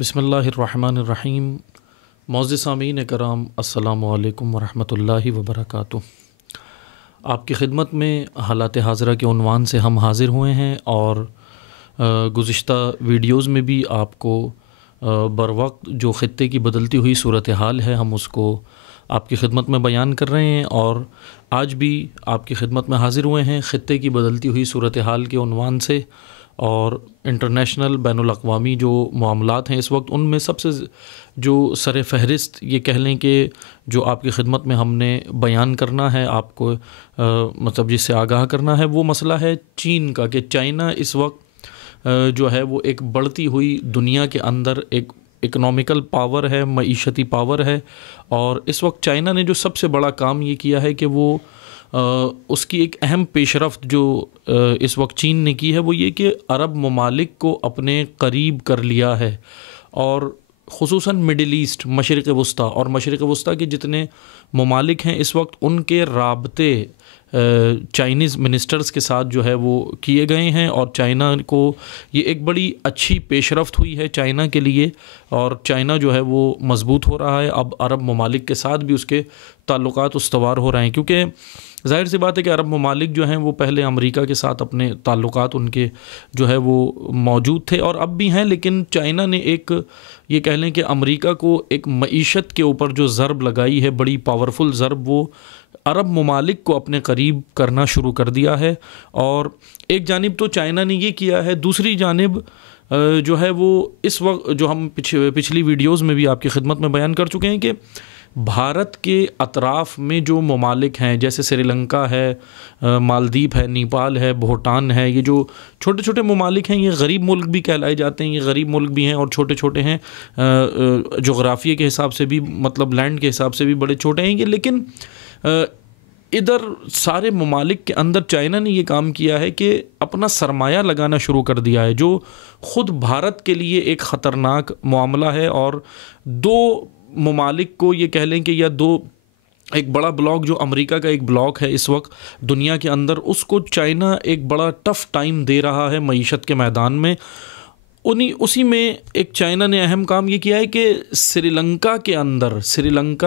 बिस्मिल्लाहिर्रहमानिर्रहीम। मोअज़्ज़िज़ सामीन कराम, अस्सलामु अलैकुम वरहमतुल्लाहि वबरकातुहू। आपकी खिदमत में हालात हाज़िरा के उन्वान से हम हाज़िर हुए हैं और गुज़िश्ता वीडियोज़ में भी आपको बर वक्त जो ख़ित्ते की बदलती हुई सूरत हाल है हम उसको आपकी खिदमत में बयान कर रहे हैं। और आज भी आपकी खिदमत में हाज़िर हुए हैं ख़ित्ते की बदलती हुई सूरत हाल के उन्वान से। और इंटरनेशनल बैनुल-अक़वामी जो मामलात हैं इस वक्त, उनमें सबसे जो सर फ़हरिस्त ये कह लें कि जो आपकी खिदमत में हमने बयान करना है, आपको मतलब जिससे आगाह करना है, वो मसला है चीन का। कि चाइना इस वक्त जो है वो एक बढ़ती हुई दुनिया के अंदर एक इकनॉमिकल पावर है, मईशती पावर है। और इस वक्त चाइना ने जो सबसे बड़ा काम ये किया है कि वो उसकी एक अहम पेशरफ्त जो इस वक्त चीन ने की है वो ये कि अरब ममालिक को अपने करीब कर लिया है। और ख़ुसूसन मिडिल ईस्ट, मशरिक़ वस्ता और मशरिक़ वस्ता के जितने ममालिक हैं इस वक्त, उनके राबते चाइनीज़ मिनिस्टर्स के साथ जो है वो किए गए हैं। और चाइना को ये एक बड़ी अच्छी पेशरफ्त हुई है चाइना के लिए, और चाइना जो है वो मज़बूत हो रहा है। अब अरब ममालिक के साथ भी उसके ताल्लुकात उस्तवार हो रहे हैं, क्योंकि ज़ाहिर सी बात है कि अरब ममालिक जो हैं वो पहले अमेरिका के साथ अपने ताल्लुकात उनके जो है वो मौजूद थे और अब भी हैं। लेकिन चाइना ने एक ये कह लें कि अमेरिका को एक मईशत के ऊपर जो ज़रब लगाई है, बड़ी पावरफुल ज़रब, वो अरब ममालिक को अपने करीब करना शुरू कर दिया है। और एक जानिब तो चाइना ने ये किया है, दूसरी जानिब जो है वो इस वक्त जो हम पिछली वीडियोज़ में भी आपकी खिदमत में बयान कर चुके हैं कि भारत के अतराफ़ में जो ममालिक हैं, जैसे श्रीलंका है, मालदीव है, नेपाल है, भूटान है, ये जो छोटे छोटे ममालिक हैं ये गरीब मुल्क भी कहलाए जाते हैं। ये गरीब मुल्क भी हैं और छोटे छोटे हैं, जोग्राफ़िया के हिसाब से भी, मतलब लैंड के हिसाब से भी बड़े छोटे हैं ये। लेकिन इधर सारे ममालिक के अंदर चाइना ने ये काम किया है कि अपना सरमाया लगाना शुरू कर दिया है, जो ख़ुद भारत के लिए एक ख़तरनाक मामला है। और दो ममालिक को ये कह लें कि या दो, एक बड़ा ब्लॉक जो अमेरिका का एक ब्लॉक है इस वक्त दुनिया के अंदर, उसको चाइना एक बड़ा टफ़ टाइम दे रहा है मईशत के मैदान में। उसी में एक चाइना ने अहम काम ये किया है कि श्रीलंका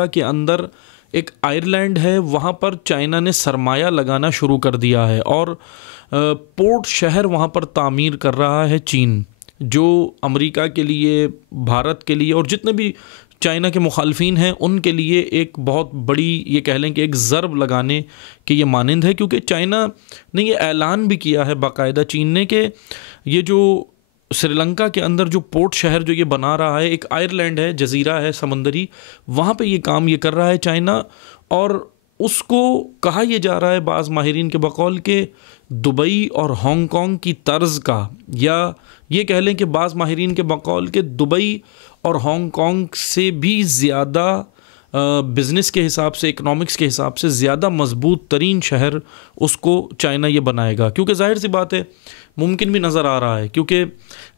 के अंदर एक आयरलैंड है, वहाँ पर चाइना ने सरमाया लगाना शुरू कर दिया है और पोर्ट शहर वहाँ पर तामीर कर रहा है चीन, जो अमेरिका के लिए, भारत के लिए और जितने भी चाइना के मुखालफिन हैं उनके लिए एक बहुत बड़ी ये कह लें कि एक ज़रब लगाने के ये मानंद है। क्योंकि चाइना ने ये ऐलान भी किया है बाकायदा, चीन ने, कि ये जो श्रीलंका के अंदर जो पोर्ट शहर जो ये बना रहा है, एक आयरलैंड है, जजीरा है समंदरी, वहाँ पे ये काम ये कर रहा है चाइना। और उसको कहा यह जा रहा है बाज़ माहिरीन के बकौल के दुबई और हांगकांग की तर्ज का, या ये कह लें कि बाज़ माहिरीन के बकौल के दुबई और हांगकांग से भी ज़्यादा बिज़नेस के हिसाब से, इकनॉमिक्स के हिसाब से ज़्यादा मज़बूत तरीन शहर उसको चाइना ये बनाएगा। क्योंकि ज़ाहिर सी बात है, मुमकिन भी नज़र आ रहा है, क्योंकि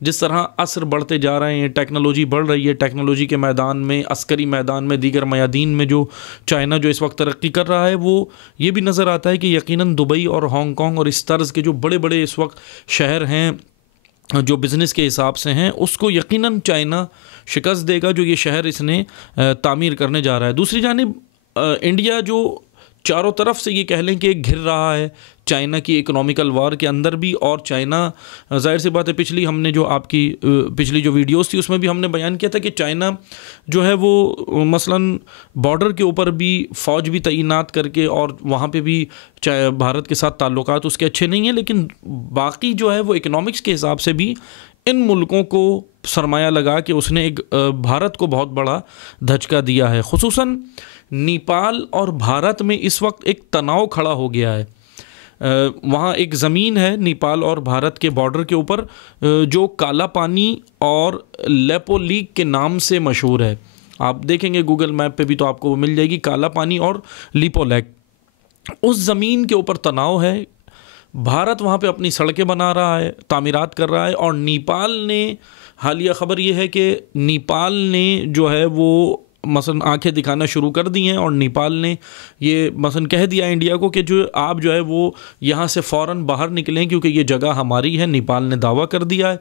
जिस तरह असर बढ़ते जा रहे हैं, टेक्नोलॉजी बढ़ रही है, टेक्नोलॉजी के मैदान में, अस्करी मैदान में, दीगर मयादीन में जो चाइना जो इस वक्त तरक्की कर रहा है, वो ये भी नज़र आता है कि यकीनन दुबई और हांगकांग और इस तर्ज़ के जो बड़े बड़े इस वक्त शहर हैं जो बिज़नेस के हिसाब से हैं, उसको यकीनन चाइना शिकस्त देगा, जो ये शहर इसने तामीर करने जा रहा है। दूसरी जानिब इंडिया जो चारों तरफ से ये कह लें कि घिर रहा है चाइना की इकोनॉमिकल वार के अंदर भी। और चाइना, ज़ाहिर सी बात है, हमने जो आपकी पिछली जो वीडियोस थी उसमें भी हमने बयान किया था कि चाइना जो है वो मसलन बॉर्डर के ऊपर भी फ़ौज भी तैनात करके, और वहाँ पे भी भारत के साथ ताल्लुकात उसके अच्छे नहीं हैं, लेकिन बाकी जो है वो इकनॉमिक्स के हिसाब से भी इन मुल्कों को सरमाया लगा के उसने एक भारत को बहुत बड़ा धचका दिया है। खुसूसन नेपाल और भारत में इस वक्त एक तनाव खड़ा हो गया है। वहाँ एक ज़मीन है नेपाल और भारत के बॉर्डर के ऊपर, जो काला पानी और लेपोलीक के नाम से मशहूर है। आप देखेंगे गूगल मैप पे भी तो आपको वो मिल जाएगी, काला पानी और लिपोलैक। उस ज़मीन के ऊपर तनाव है। भारत वहाँ पे अपनी सड़कें बना रहा है, तामीरात कर रहा है, और नेपाल ने, हालिया ख़बर ये है कि नेपाल ने जो है वो मसलन आंखें दिखाना शुरू कर दी हैं और नेपाल ने ये मसलन कह दिया इंडिया को कि जो आप जो है वो यहाँ से फ़ौरन बाहर निकलें क्योंकि ये जगह हमारी है। नेपाल ने दावा कर दिया है।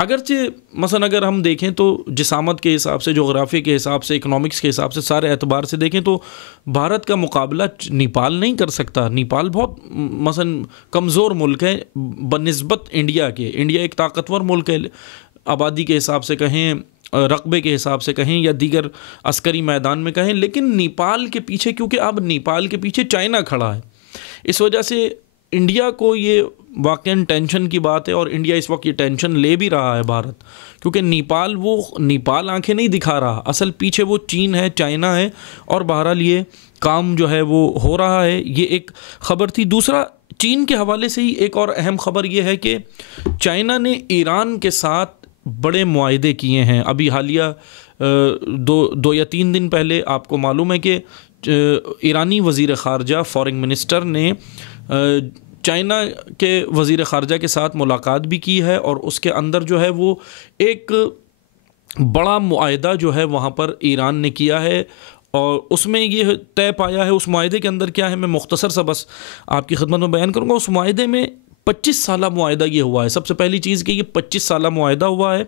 अगरचे मसलन अगर हम देखें तो जिसामत के हिसाब से, जोग्राफ़ी के हिसाब से, इकनॉमिक्स के हिसाब से, सारे एतबार से देखें तो भारत का मुकाबला नेपाल नहीं कर सकता। नेपाल बहुत मसलन कमज़ोर मुल्क है बनिस्बत इंडिया के। इंडिया एक ताकतवर मुल्क है, आबादी के हिसाब से कहें, रकबे के हिसाब से कहें या दीगर अस्करी मैदान में कहें, लेकिन नेपाल के पीछे, क्योंकि अब नेपाल के पीछे चाइना खड़ा है, इस वजह से इंडिया को ये वाकई टेंशन की बात है। और इंडिया इस वक्त ये टेंशन ले भी रहा है भारत, क्योंकि नेपाल आंखें नहीं दिखा रहा, असल पीछे वो चीन है, चाइना है, और बहरहाल ये काम जो है वो हो रहा है। ये एक ख़बर थी। दूसरा, चीन के हवाले से ही एक और अहम ख़बर ये है कि चाइना ने ईरान के साथ बड़े मुआहदे किए हैं। अभी हालिया दो या तीन दिन पहले आपको मालूम है कि ईरानी वज़ीर ख़ारजा, फॉरेन मिनिस्टर ने चाइना के वज़ीर ख़ारजा के साथ मुलाकात भी की है, और उसके अंदर जो है वो एक बड़ा मुआहदा जो है वहाँ पर ईरान ने किया है, और उसमें ये तय पाया है। उस मुआहदे के अंदर क्या है, मैं मुख्तसर सा बस आपकी खिदमत में बयान करूँगा। उस मुआहदे में 25 साला मुआहदा ये हुआ है। सबसे पहली चीज़ कि ये 25 साला मुआहदा हुआ है,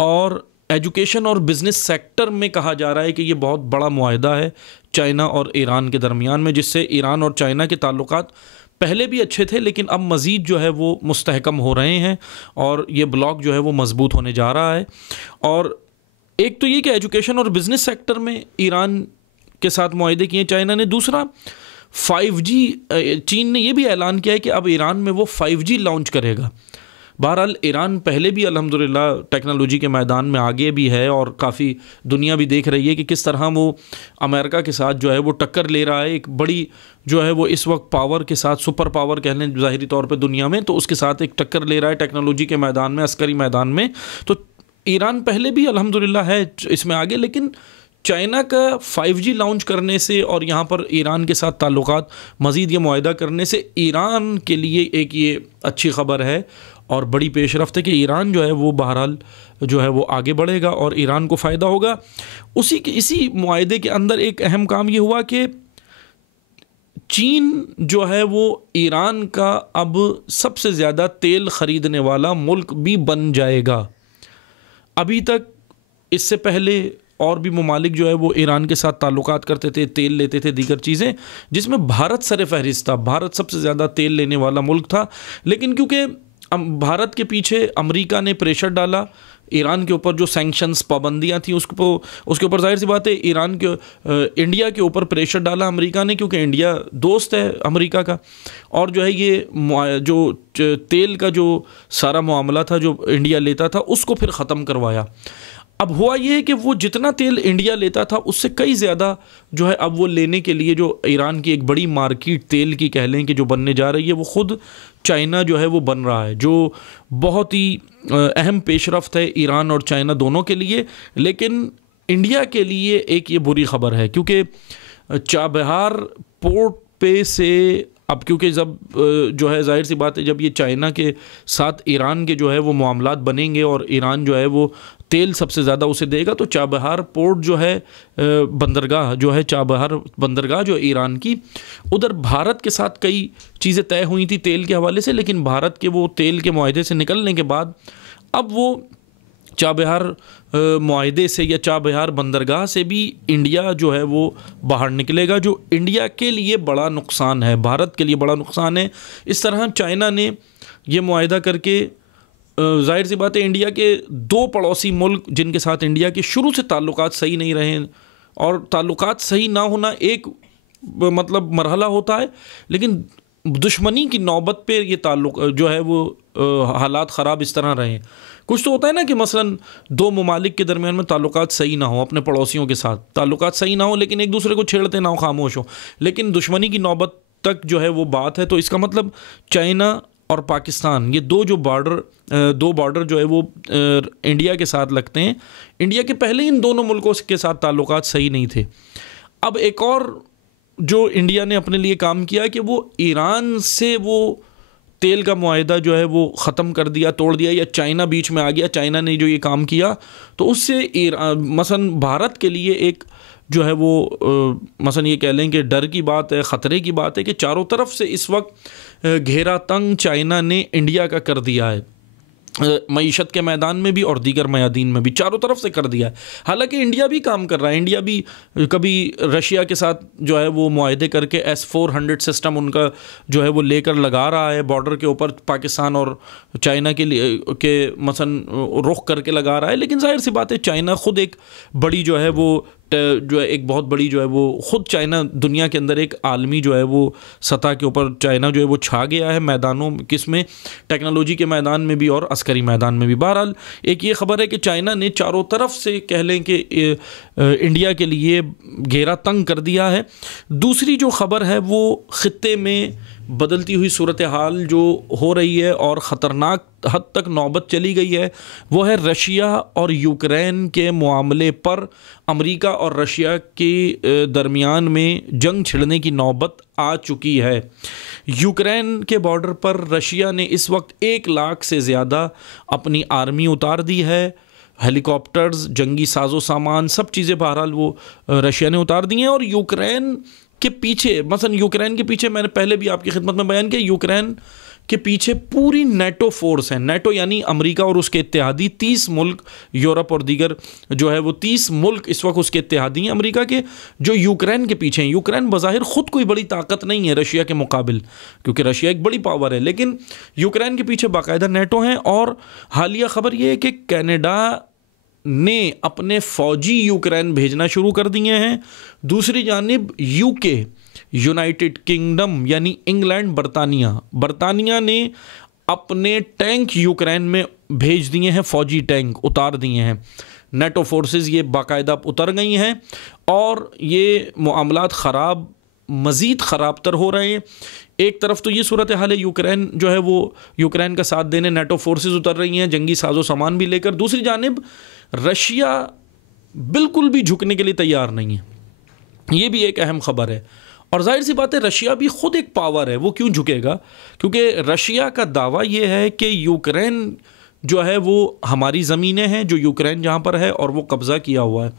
और एजुकेशन और बिज़नेस सेक्टर में कहा जा रहा है कि ये बहुत बड़ा मुआहदा है चाइना और ईरान के दरमियान में, जिससे ईरान और चाइना के ताल्लुकात पहले भी अच्छे थे लेकिन अब मज़ीद जो है वो मुस्तहकम हो रहे हैं, और ये ब्लॉक जो है वो मज़बूत होने जा रहा है। और एक तो ये कि एजुकेशन और बिज़नेस सेक्टर में ईरान के साथ मुआहदे किए चाइना ने। दूसरा, 5G, चीन ने यह भी ऐलान किया है कि अब ईरान में वो 5G लॉन्च करेगा। बहरहाल ईरान पहले भी अल्हम्दुलिल्लाह टेक्नोलॉजी के मैदान में आगे भी है, और काफ़ी दुनिया भी देख रही है कि किस तरह वो अमेरिका के साथ जो है वो टक्कर ले रहा है। एक बड़ी जो है वो इस वक्त पावर के साथ, सुपर पावर कह लें ज़ाहिरी तौर पे दुनिया में, तो उसके साथ एक टक्कर ले रहा है टेक्नोलॉजी के मैदान में, अस्करी मैदान में। तो ईरान पहले भी अल्हम्दुलिल्लाह है इसमें आगे, लेकिन चाइना का 5G लॉन्च करने से और यहाँ पर ईरान के साथ ताल्लुकात मज़ीद ये मुआहदा करने से ईरान के लिए एक ये अच्छी ख़बर है और बड़ी पेशरफ्त है कि ईरान जो है वो बहरहाल जो है वो आगे बढ़ेगा और ईरान को फ़ायदा होगा। इसी मुआहदे के अंदर एक अहम काम ये हुआ कि चीन जो है वो ईरान का अब सबसे ज़्यादा तेल ख़रीदने वाला मुल्क भी बन जाएगा। अभी तक इससे पहले और भी ममालिक जो है वो ईरान के साथ ताल्लुकात करते थे, तेल लेते थे, दीगर चीज़ें, जिसमें भारत सर फहरिस्त था। भारत सबसे ज़्यादा तेल लेने वाला मुल्क था, लेकिन क्योंकि भारत के पीछे अमेरिका ने प्रेशर डाला ईरान के ऊपर, जो सैंक्शंस, पाबंदियाँ थी उसके ऊपर जाहिर सी बात है इंडिया के ऊपर प्रेशर डाला अमेरिका ने, क्योंकि इंडिया दोस्त है अमेरिका का, और जो है ये जो तेल का जो सारा मामला था जो इंडिया लेता था उसको फिर ख़त्म करवाया। अब हुआ ये है कि वो जितना तेल इंडिया लेता था उससे कई ज़्यादा जो है अब वो लेने के लिए जो ईरान की एक बड़ी मार्केट तेल की कह लें कि जो बनने जा रही है, वो ख़ुद चाइना जो है वो बन रहा है, जो बहुत ही अहम पेशरफ्त है ईरान और चाइना दोनों के लिए। लेकिन इंडिया के लिए एक ये बुरी ख़बर है, क्योंकि चाबहार पोर्ट पे से अब, क्योंकि जब जो है जाहिर सी बात है जब ये चाइना के साथ ईरान के जो है वो मामलात बनेंगे और ईरान जो है वो तेल सबसे ज़्यादा उसे देगा, तो चाबहार पोर्ट जो है बंदरगाह जो है, चाबहार बंदरगाह जो ईरान की, उधर भारत के साथ कई चीज़ें तय हुई थी तेल के हवाले से, लेकिन भारत के वो तेल के मुआहदे से निकलने के बाद अब वो चाबहार मुआहदे से या चाबहार बंदरगाह से भी इंडिया जो है वो बाहर निकलेगा, जो इंडिया के लिए बड़ा नुकसान है, भारत के लिए बड़ा नुकसान है। इस तरह चाइना ने ये मुआहदा करके जाहिर सी बात है इंडिया के दो पड़ोसी मुल्क जिनके साथ इंडिया के शुरू से ताल्लुकात सही नहीं रहे, और ताल्लुकात सही ना होना एक मतलब मरहला होता है, लेकिन दुश्मनी की नौबत पे ये ताल्लुक जो है वो हालात ख़राब इस तरह रहे। कुछ तो होता है ना कि मसलन दो ममालिक के दरमियान में ताल्लुकात सही ना हो, अपने पड़ोसियों के साथ ताल्लुकात सही ना हो, लेकिन एक दूसरे को छेड़ते ना हो, खामोश हो, लेकिन दुश्मनी की नौबत तक जो है वो बात है। तो इसका मतलब चाइना और पाकिस्तान, ये दो बॉर्डर जो है वो इंडिया के साथ लगते हैं। इंडिया के पहले इन दोनों मुल्कों के साथ ताल्लुकात सही नहीं थे। अब एक और जो इंडिया ने अपने लिए काम किया कि वो ईरान से वो तेल का मुआहदा जो है वो ख़त्म कर दिया, तोड़ दिया, या चाइना बीच में आ गया, चाइना ने जो ये काम किया, तो उससे मसलन भारत के लिए एक जो है वो मसलन ये कह लें कि डर की बात है, ख़तरे की बात है कि चारों तरफ से इस वक्त घेरा तंग चाइना ने इंडिया का कर दिया है, मईशत के मैदान में भी और दीगर मयादीन में भी चारों तरफ से कर दिया है। हालांकि इंडिया भी काम कर रहा है, इंडिया भी कभी रशिया के साथ जो है वो मुआहदे करके S-400 सिस्टम उनका जो है वो लेकर लगा रहा है बॉर्डर के ऊपर, पाकिस्तान और चाइना के लिए के मसलन रुख करके लगा रहा है। लेकिन जाहिर सी बात है चाइना ख़ुद एक बड़ी जो है वो जो है एक बहुत बड़ी जो है वो ख़ुद चाइना दुनिया के अंदर एक आलमी जो है वो सतह के ऊपर चाइना जो है वो छा गया है मैदानों किसमें, टेक्नोलॉजी के मैदान में भी और अस्करी मैदान में भी। बहरहाल एक ये ख़बर है कि चाइना ने चारों तरफ से कह लें कि इंडिया के लिए घेरा तंग कर दिया है। दूसरी जो ख़बर है वो ख़ित्ते में बदलती हुई सूरत हाल जो हो रही है और ख़तरनाक हद तक नौबत चली गई है, वो है रशिया और यूक्रेन के मामले पर अमेरिका और रशिया के दरमियान में जंग छिड़ने की नौबत आ चुकी है। यूक्रेन के बॉर्डर पर रशिया ने इस वक्त 1 लाख से ज़्यादा अपनी आर्मी उतार दी है, हेलीकॉप्टर्स, जंगी साजो सामान, सब चीज़ें बहरहाल वो रशिया ने उतार दी हैं। और यूक्रेन के पीछे मसलन यूक्रेन के पीछे मैंने पहले भी आपकी खिदमत में बयान किया, यूक्रेन के पीछे पूरी नेटो फोर्स है। नेटो यानी अमेरिका और उसके इत्तेहादी 30 मुल्क, यूरोप और दीगर जो है वो 30 मुल्क इस वक्त उसके इत्तेहादी हैं अमेरिका के, जो यूक्रेन के पीछे हैं। यूक्रेन बज़ाहिर ख़ुद कोई बड़ी ताकत नहीं है रशिया के मुकाबिल, क्योंकि रशिया एक बड़ी पावर है, लेकिन यूक्रेन के पीछे बाकायदा नेटो हैं। और हालिया ख़बर यह है कि कनाडा ने अपने फ़ौजी यूक्रेन भेजना शुरू कर दिए हैं। दूसरी जानिब यूके, यूनाइटेड किंगडम यानी इंग्लैंड, बरतानिया ने अपने टैंक यूक्रेन में भेज दिए हैं, फ़ौजी टैंक उतार दिए हैं। नेटो फोर्सेस ये बाकायदा उतर गई हैं और ये मामलात ख़राब, मज़ीद ख़राब तर हो रहे हैं। एक तरफ तो ये सूरत हाल है, यूक्रेन जो है वो यूक्रेन का साथ देने नेटो फोर्सेस उतर रही हैं जंगी साजो सामान भी लेकर। दूसरी जानिब रशिया बिल्कुल भी झुकने के लिए तैयार नहीं है, ये भी एक अहम ख़बर है। और जाहिर सी बात है रशिया भी ख़ुद एक पावर है, वो क्यों झुकेगा, क्योंकि रशिया का दावा ये है कि यूक्रेन जो है वो हमारी ज़मीनें हैं, जो यूक्रेन जहाँ पर है और वो कब्ज़ा किया हुआ है।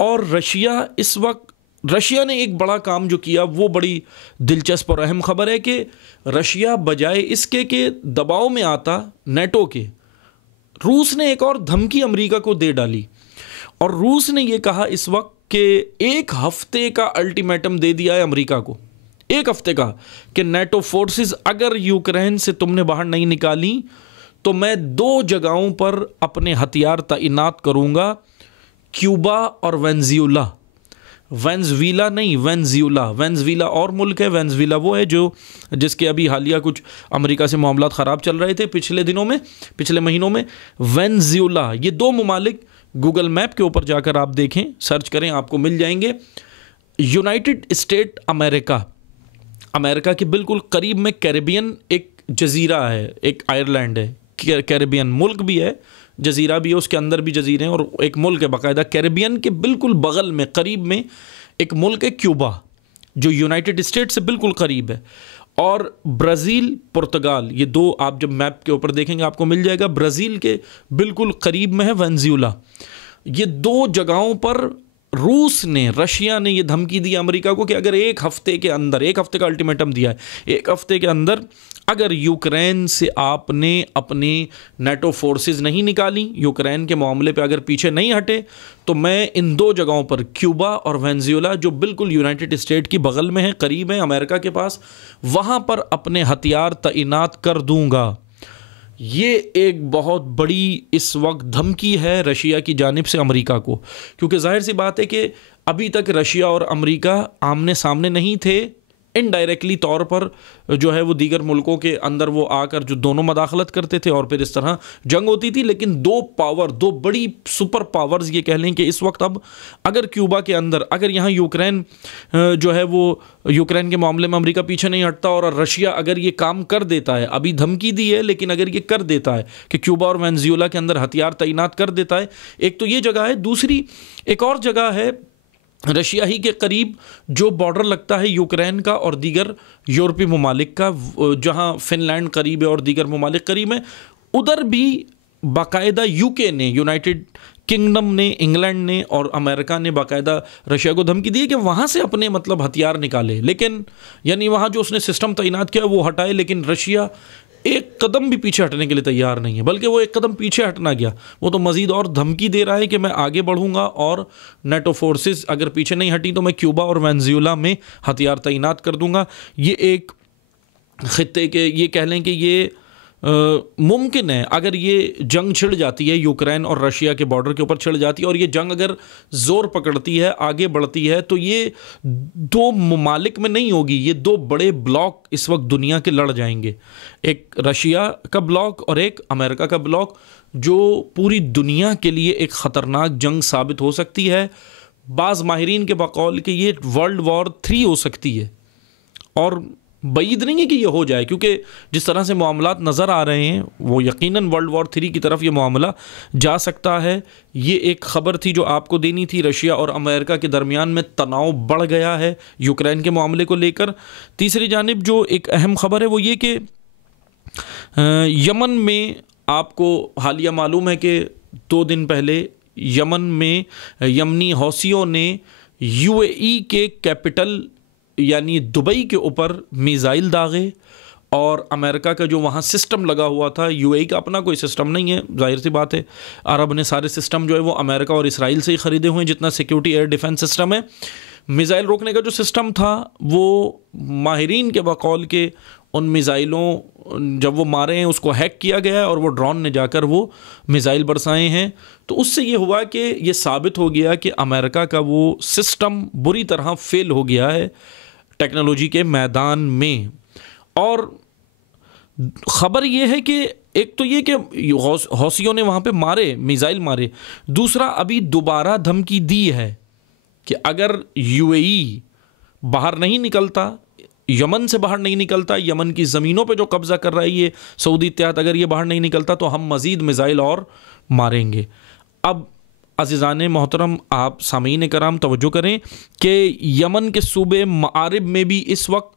और रशिया इस वक्त, रशिया ने एक बड़ा काम जो किया वो बड़ी दिलचस्प और अहम ख़बर है कि रशिया बजाय इसके कि दबाव में आता नेटो के, रूस ने एक और धमकी अमेरिका को दे डाली और रूस ने यह कहा इस वक्त कि 1 हफ्ते का अल्टीमेटम दे दिया है अमेरिका को, 1 हफ्ते का, कि नेटो फोर्सेस अगर यूक्रेन से तुमने बाहर नहीं निकाली तो मैं 2 जगहों पर अपने हथियार तैनात करूंगा, क्यूबा और वेनेजुएला। वेनेजुएला नहीं, वेनेजुएला और मुल्क है। वेनेजुएला वो है जो जिसके अभी हालिया कुछ अमेरिका से मामलात ख़राब चल रहे थे पिछले दिनों में, पिछले महीनों में। वेनेजुएला, ये 2 ममालिक गूगल मैप के ऊपर जाकर आप देखें, सर्च करें, आपको मिल जाएंगे। यूनाइटेड स्टेट अमेरिका के बिल्कुल करीब में कैरेबियन एक जजीरा है, एक आयरलैंड है, कैरेबियन मुल्क भी है, जजीरा भी है, उसके अंदर भी जजीरे हैं और एक मुल्क है बाकायदा। कैरेबियन के बिल्कुल बगल में करीब में एक मुल्क है क्यूबा, जो यूनाइटेड स्टेट से बिल्कुल करीब है। और ब्राज़ील, पुर्तगाल, ये 2 आप जब मैप के ऊपर देखेंगे आपको मिल जाएगा। ब्राज़ील के बिल्कुल करीब में है वेनेजुएला। ये 2 जगहों पर रूस ने, रशिया ने ये धमकी दी अमेरिका को कि अगर 1 हफ्ते के अंदर, 1 हफ्ते का अल्टीमेटम दिया है, 1 हफ्ते के अंदर अगर यूक्रेन से आपने अपनी नेटो फोर्सेस नहीं निकाली, यूक्रेन के मामले पे अगर पीछे नहीं हटे, तो मैं इन 2 जगहों पर, क्यूबा और वेनेजुएला जो बिल्कुल यूनाइटेड स्टेट की बगल में है, करीब है अमेरिका के पास, वहाँ पर अपने हथियार तैनात कर दूंगा। ये एक बहुत बड़ी इस वक्त धमकी है रशिया की जानिब से अमेरिका को, क्योंकि जाहिर सी बात है कि अभी तक रशिया और अमेरिका आमने सामने नहीं थे। इनडायरेक्टली तौर पर जो है वो दीगर मुल्कों के अंदर वो आकर जो दोनों मदाखलत करते थे और फिर इस तरह जंग होती थी। लेकिन 2 बड़ी सुपर पावर्स ये कह लें कि इस वक्त अब अगर क्यूबा के अंदर, अगर यहाँ यूक्रेन जो है वो यूक्रेन के मामले में अमेरिका पीछे नहीं हटता और रशिया अगर ये काम कर देता है, अभी धमकी दी है लेकिन अगर ये कर देता है कि क्यूबा और वेनेजुएला के अंदर हथियार तैनात कर देता है, एक तो ये जगह है। दूसरी एक और जगह है रशिया ही के करीब जो बॉर्डर लगता है यूक्रेन का और दीगर यूरोपीय ममालिक का, जहाँ फिनलैंड करीब है और दीगर ममालिक करीब हैं, उधर भी बाकायदा यूके ने, यूनाइटेड किंगडम ने, इंग्लैंड ने और अमेरिका ने बाकायदा रशिया को धमकी दी कि वहाँ से अपने मतलब हथियार निकाले, लेकिन यानी वहाँ जो उसने सिस्टम तैनात किया वो हटाए, लेकिन रशिया एक कदम भी पीछे हटने के लिए तैयार नहीं है, बल्कि वो एक कदम पीछे हटना गया, वो तो मज़ीद और धमकी दे रहा है कि मैं आगे बढ़ूंगा और नेटो फोर्सेस अगर पीछे नहीं हटी तो मैं क्यूबा और वेनेजुएला में हथियार तैनात कर दूंगा। ये एक खित्ते के, ये कह लें कि ये मुमकिन है अगर ये जंग छिड़ जाती है, यूक्रेन और रशिया के बॉर्डर के ऊपर छिड़ जाती है और ये जंग अगर ज़ोर पकड़ती है, आगे बढ़ती है, तो ये दो ममालिक में नहीं होगी, ये दो बड़े ब्लॉक इस वक्त दुनिया के लड़ जाएंगे, एक रशिया का ब्लॉक और एक अमेरिका का ब्लॉक, जो पूरी दुनिया के लिए एक ख़तरनाक जंग साबित हो सकती है। बाज़ माहिरीन के बकौल कि ये वर्ल्ड वॉर 3 हो सकती है, और बईद नहीं है कि ये हो जाए, क्योंकि जिस तरह से मामलात नज़र आ रहे हैं वो यकीनन वर्ल्ड वॉर 3 की तरफ ये मामला जा सकता है। ये एक ख़बर थी जो आपको देनी थी। रशिया और अमेरिका के दरमियान में तनाव बढ़ गया है यूक्रेन के मामले को लेकर। तीसरी जानिब जो एक अहम ख़बर है वो ये कि यमन में आपको हालिया मालूम है कि 2 दिन पहले यमन में यमनी हौसियों ने यूएई के कैपिटल यानी दुबई के ऊपर मिसाइल दागे, और अमेरिका का जो वहाँ सिस्टम लगा हुआ था, यूएई का अपना कोई सिस्टम नहीं है, जाहिर सी बात है, अरब ने सारे सिस्टम जो है वो अमेरिका और इसराइल से ही ख़रीदे हुए हैं, जितना सिक्योरिटी एयर डिफेंस सिस्टम है। मिसाइल रोकने का जो सिस्टम था वो माहिरीन के बकौल के उन मिसाइलों जब वो मारे हैं उसको हैक किया गया है और वो ड्रोन ने जाकर वो मिसाइल बरसाए हैं। तो उससे ये हुआ कि ये साबित हो गया कि अमेरिका का वो सिस्टम बुरी तरह फेल हो गया है टेक्नोलॉजी के मैदान में। और ख़बर ये है कि एक तो ये कि हौसियों ने वहाँ पे मारे, मिसाइल मारे, दूसरा अभी दोबारा धमकी दी है कि अगर यूएई बाहर नहीं निकलता, यमन से बाहर नहीं निकलता, यमन की ज़मीनों पे जो कब्ज़ा कर रहा है ये सऊदी इत्तेहाद, अगर ये बाहर नहीं निकलता तो हम मज़ीद मिसाइल और मारेंगे। अब अज़ीज़ान मोहतरम, आप सामीन कराम तवज्जो करें कि यमन के सूबे मारिब में भी इस वक्त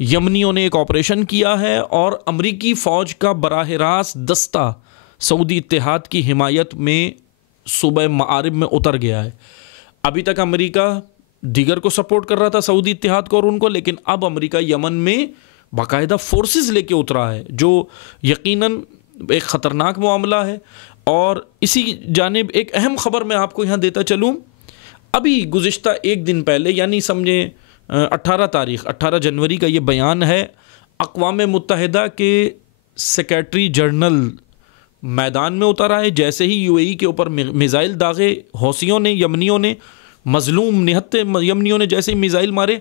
यमनियों ने एक ऑपरेशन किया है और अमरीकी फ़ौज का बराह रास्त दस्ता सऊदी इत्तेहाद की हिमायत में सूबे मारिब में उतर गया है। अभी तक अमरीका दीगर को सपोर्ट कर रहा था, सऊदी इत्तेहाद को और उनको, लेकिन अब अमरीका यमन में बाकायदा फोर्सेस लेके उतरा है, जो यकीनन एक ख़तरनाक मामला है। और इसी जानिब एक अहम ख़बर मैं आपको यहाँ देता चलूँ। अभी गुज़िश्ता 1 दिन पहले, यानी समझें 18 जनवरी का ये बयान है, अक़वाम मुत्तहिदा के सेक्रेटरी जनरल मैदान में उतर आए। जैसे ही यूएई के ऊपर मिसाइल दागे हौसियों ने, यमनियों ने, मजलूम निहत्ते यमनियों ने जैसे ही मिसाइल मारे,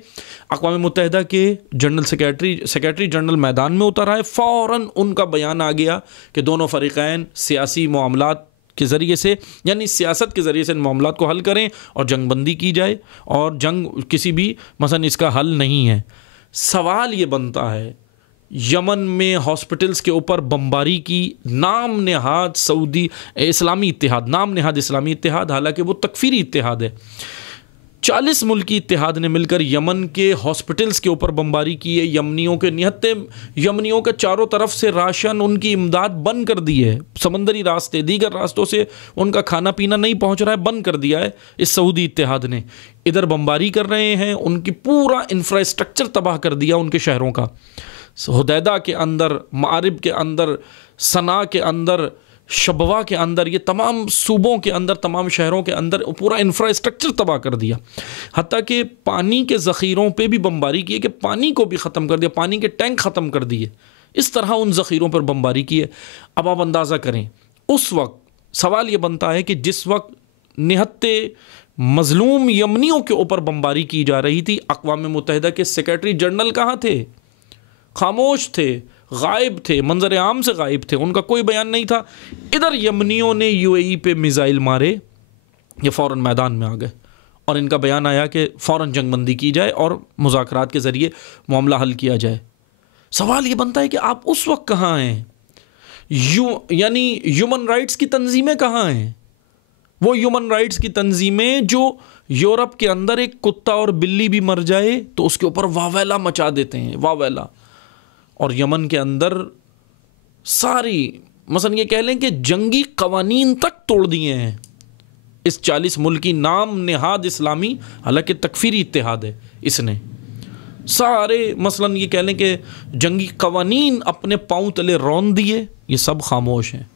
अक़वाम मुत्तहिदा के सेक्रेटरी जनरल मैदान में उतर आए। फ़ौरन उनका बयान आ गया कि दोनों फ़रीक़ैन सियासी मामलात के ज़रिए से, यानी सियासत के ज़रिए से इन मामलात को हल करें और जंग बंदी की जाए, और जंग किसी भी मसलन इसका हल नहीं है। सवाल ये बनता है, यमन में हॉस्पिटल्स के ऊपर बमबारी की, नाम नहाद सऊदी इस्लामी इत्तेहाद, नाम नहाद इस्लामी इत्तेहाद, हालांकि वो तकफीरी इत्तेहाद है। 40 मुल्की इत्तेहाद ने मिलकर यमन के हॉस्पिटल्स के ऊपर बमबारी की है। यमनियों के निहत्ते यमनियों के चारों तरफ से राशन, उनकी इमदाद बंद कर दी है। समंदरी रास्ते, दीगर रास्तों से उनका खाना पीना नहीं पहुंच रहा है, बंद कर दिया है इस सऊदी इत्तेहाद ने। इधर बमबारी कर रहे हैं, उनकी पूरा इंफ्रास्ट्रक्चर तबाह कर दिया उनके शहरों का। हुदैदा के अंदर, मारिब के अंदर, सना के अंदर, शबवा के अंदर, ये तमाम सूबों के अंदर, तमाम शहरों के अंदर पूरा इंफ्रास्ट्रक्चर तबाह कर दिया। हत्ता कि पानी के ज़ख़ीरों पे भी बमबारी की है कि पानी को भी ख़त्म कर दिया, पानी के टैंक ख़त्म कर दिए। इस तरह उन ज़ख़ीरों पर बमबारी की है। अब आप अंदाज़ा करें, उस वक्त सवाल ये बनता है कि जिस वक्त निहत्ते मज़लूम यमनियों के ऊपर बमबारी की जा रही थी, अक़वाम मुत्तहिदा के सेक्रेटरी जनरल कहाँ थे? खामोश थे, गायब थे, मंजर आम से गायब थे, उनका कोई बयान नहीं था। इधर यमनियों ने यूएई पे मिसाइल मारे, ये फ़ौरन मैदान में आ गए और इनका बयान आया कि फ़ौरन जंगबंदी की जाए और मुज़ाकरात के ज़रिए मामला हल किया जाए। सवाल ये बनता है कि आप उस वक्त कहाँ हैं? यानी ह्यूमन राइट्स की तंजीमें कहाँ हैं? वो ह्यूमन राइट्स की तंजीमें जो यूरोप के अंदर एक कुत्ता और बिल्ली भी मर जाए तो उसके ऊपर वावेला मचा देते हैं, वावेला। और यमन के अंदर सारी मसलन ये कह लें कि जंगी कवानीन तक तोड़ दिए हैं इस 40 मुल्की नाम नेहाद इस्लामी, हालांकि तकफीरी इत्तेहाद है, इसने सारे मसलन ये कह लें कि जंगी कवानीन अपने पाँव तले रौंद दिए। ये सब खामोश हैं,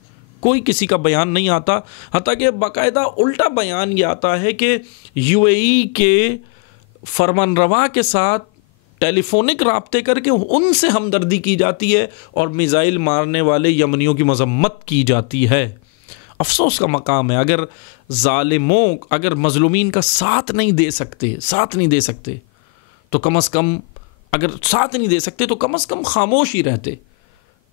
कोई किसी का बयान नहीं आता। हत्ता कि बाकायदा उल्टा बयान ये आता है कि यूएई के फरमानरवा के साथ टेलीफोनिक राब्ते करके उनसे हमदर्दी की जाती है और मिसाइल मारने वाले यमनियों की मजम्मत की जाती है। अफसोस का मकाम है, अगर जालिमों, अगर मजलूमीन का साथ नहीं दे सकते तो कम अज़ कम, अगर साथ नहीं दे सकते तो कम अज़ कम खामोश ही रहते।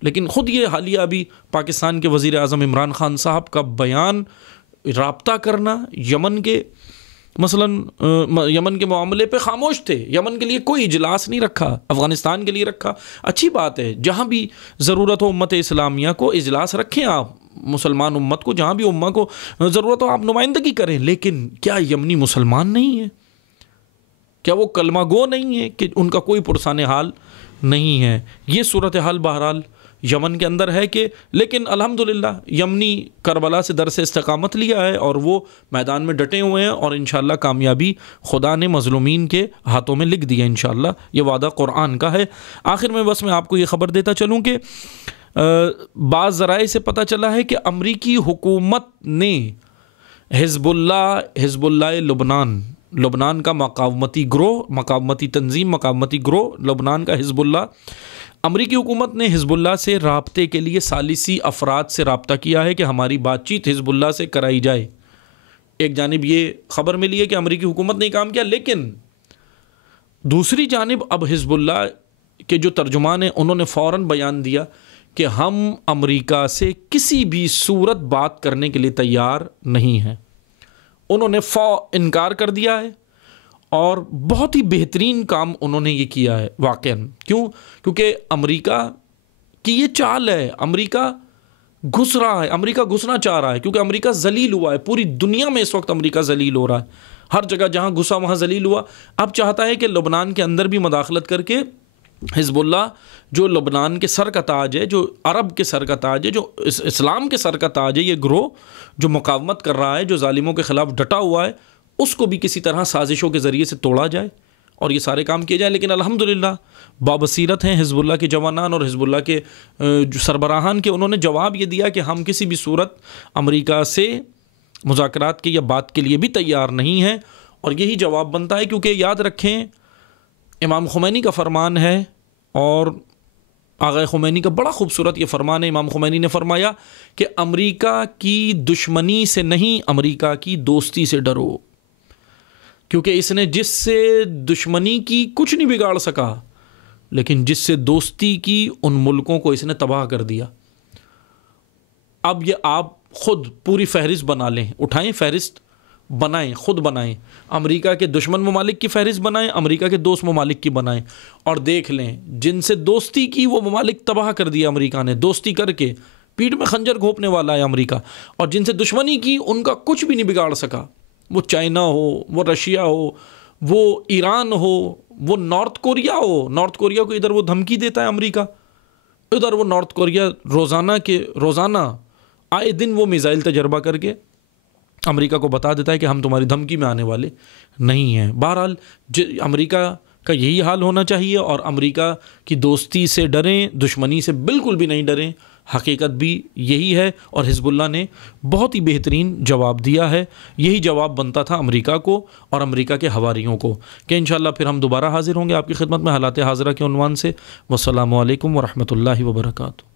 लेकिन ख़ुद ये हालिया अभी पाकिस्तान के वज़ीर आज़म इमरान ख़ान साहब का बयान, राब्ता करना, यमन के मसलन यमन के मामले पे खामोश थे, यमन के लिए कोई इजलास नहीं रखा, अफ़गानिस्तान के लिए रखा। अच्छी बात है, जहाँ भी ज़रूरत हो उम्मत इस्लामिया को इजलास रखें, आप मुसलमान उम्मत को जहाँ भी उम्मा को ज़रूरत हो आप नुमाइंदगी करें। लेकिन क्या यमनी मुसलमान नहीं है? क्या वो कलमा गो नहीं है कि उनका कोई पुरसाने हाल नहीं है? ये सूरत हाल बहरहाल यमन के अंदर है कि, लेकिन अल्हम्दुलिल्लाह यमनी करबला से दर से इस्तकामत लिया है और वो मैदान में डटे हुए हैं और इंशाअल्लाह कामयाबी खुदा ने मज़लूमीन के हाथों में लिख दी है इंशाअल्लाह, ये वादा कुरान का है। आखिर में बस मैं आपको ये ख़बर देता चलूँ कि बाज़ ज़राए से पता चला है कि अमरीकी हुकूमत ने हिज़्बुल्लाह लुबनान का मकावमती ग्रोह, मकावमती तंजीम, मकावमती ग्रोह लुबनान का हिज़्बुल्लाह, अमरीकी हुकूमत ने हिज़्बुल्लाह से राब्ते के लिए सालिसी अफराद से रब्ता किया है कि हमारी बातचीत हिज़्बुल्लाह से कराई जाए। एक जानिब ये ख़बर मिली है कि अमरीकी हुकूमत ने काम किया, लेकिन दूसरी जानिब अब हिज़्बुल्लाह के जो तर्जुमान हैं उन्होंने फ़ौरन बयान दिया कि हम अमरीका से किसी भी सूरत बात करने के लिए तैयार नहीं हैं। उन्होंने इनकार कर दिया है और बहुत ही बेहतरीन काम उन्होंने ये किया है वाक़ईन। क्यों? क्योंकि अमेरिका की ये चाल है, अमेरिका घुस रहा है, अमेरिका घुसना चाह रहा है, क्योंकि अमेरिका जलील हुआ है। पूरी दुनिया में इस वक्त अमेरिका जलील हो रहा है, हर जगह जहाँ घुसा वहाँ जलील हुआ। अब चाहता है कि लुबनान के अंदर भी मदाखलत करके हिज़्बुल्लाह, जो लुबनान के सर का ताज है, जो अरब के सर का ताज है, जो इस्लाम के सर का ताज है, ये ग्रोह जो मुकावमत कर रहा है, जो जालिमों के ख़िलाफ़ डटा हुआ है, उसको भी किसी तरह साजिशों के ज़रिए से तोड़ा जाए और ये सारे काम किए जाए। लेकिन अल्हम्दुलिल्लाह बाबसीरत हैं हिज़्बुल्लाह के जवानान और हिज़्बुल्लाह के जो सरबराहान के, उन्होंने जवाब ये दिया कि हम किसी भी सूरत अमेरिका से मुज़ाकरात के या बात के लिए भी तैयार नहीं हैं। और यही जवाब बनता है, क्योंकि याद रखें इमाम खुमैनी का फ़रमान है और आग़ा खुमैनी का बड़ा खूबसूरत ये फ़रमान है। इमाम खुमैनी ने फ़रमाया कि अमेरिका की दुश्मनी से नहीं, अमेरिका की दोस्ती से डरो, क्योंकि इसने जिससे दुश्मनी की कुछ नहीं बिगाड़ सका, लेकिन जिससे दोस्ती की उन मुल्कों को इसने तबाह कर दिया। अब ये आप ख़ुद पूरी फ़हरिस्त बना लें, उठाएं फ़हरिस्त बनाएं, ख़ुद बनाएं, अमेरिका के दुश्मन ममालिक की फ़हरिस्त बनाएं, अमेरिका के दोस्त ममालिक की बनाएं और देख लें जिनसे दोस्ती की वो ममालिक तबाह कर दिया अमेरिका ने, दोस्ती करके पीठ में खंजर घोंपने वाला है अमेरिका। और जिनसे दुश्मनी की उनका कुछ भी नहीं बिगाड़ सका, वो चाइना हो, वो रशिया हो, वो ईरान हो, वो नॉर्थ कोरिया हो। नॉर्थ कोरिया को इधर वो धमकी देता है अमेरिका, उधर वो नॉर्थ कोरिया रोज़ाना आए दिन वो मिसाइल तजर्बा करके अमेरिका को बता देता है कि हम तुम्हारी धमकी में आने वाले नहीं हैं। बहरहाल अमेरिका का यही हाल होना चाहिए और अमेरिका की दोस्ती से डरें, दुश्मनी से बिल्कुल भी नहीं डरें। हकीकत भी यही है और हिज़्बुल्लाह ने बहुत ही बेहतरीन जवाब दिया है। यही जवाब बनता था अमेरिका को और अमेरिका के हवारियों को कि इंशाअल्लाह फिर हम दोबारा हाज़िर होंगे आपकी खिदमत में हालात हाज़िरा के उन्वान से। वस्सलामु अलैकुम वरहमतुल्लाहि वबरकातुहू।